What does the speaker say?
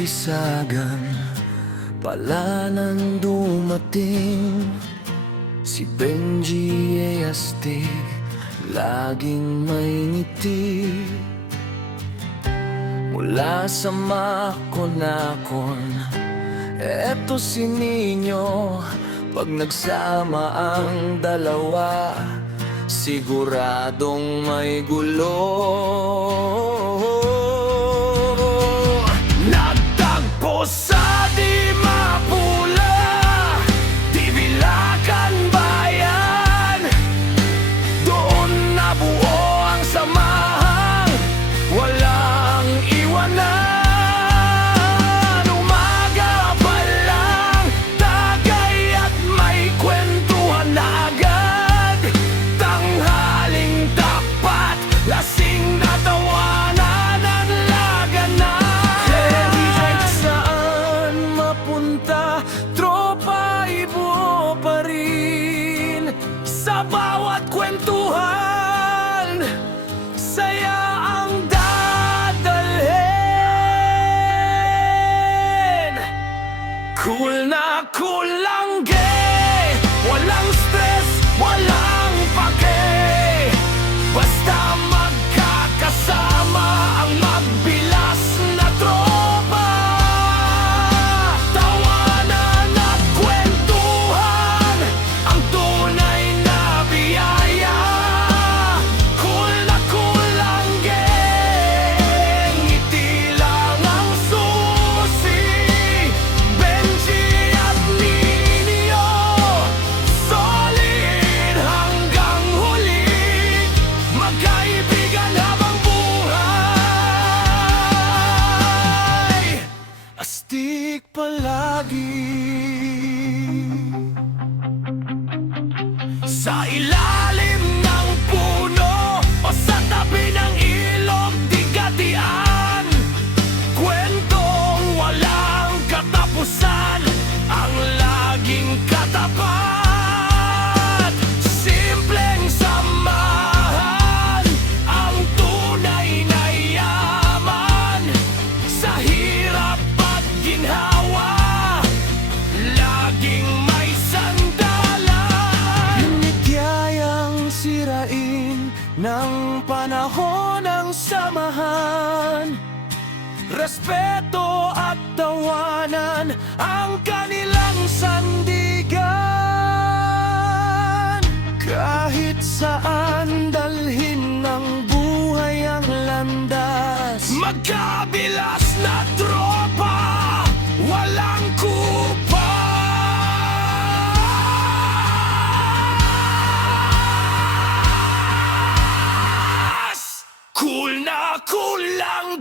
bisagan pala nang dumating si Benji Astig, laging may ngiti. Mula sa makonakon, eto si Nino. Pag nagsama ang dalawa, siguradong may gulo. Nagtagpo sa di mapula, di Bilacan bayan. Doon nabuo ang samahang walang iwanan. Umaga pa lang, tagay at may kwentuhan na agad. Tanghaling tapat, lasing na tawanan ang laganap. Kahit saan mapunta, tropa ibuo pa rin. Sa bawat kwentuhan, saya ang dadalhin. Cool na cool lang gay, walang stress, walang pake. Basta magkakasama ang magbilas na tropa. Tawanan at kwentuhan, ang tunay na biyaya. Cool lang gay, ngiti lang ang susi. Benji at Nino, solid hanggang huli. Magkaibigan habang buhay, astig palagi. Sa ilalim ng puno o sa tabi ng ilog, di gatian. Kwentong walang katapusan, ang laging katapat. Simpleng samahan, ang tunay na yaman. Sa hirap at ginhawa, laging may sandalan. Nitiyayang sirain ng panahon ng samahan. Respeto at tawanan ang kanilang sandigan. Kahit saan dalhin ng buhay ang landas, magkabilas na tropa, walang kupas. Cool na cool lang.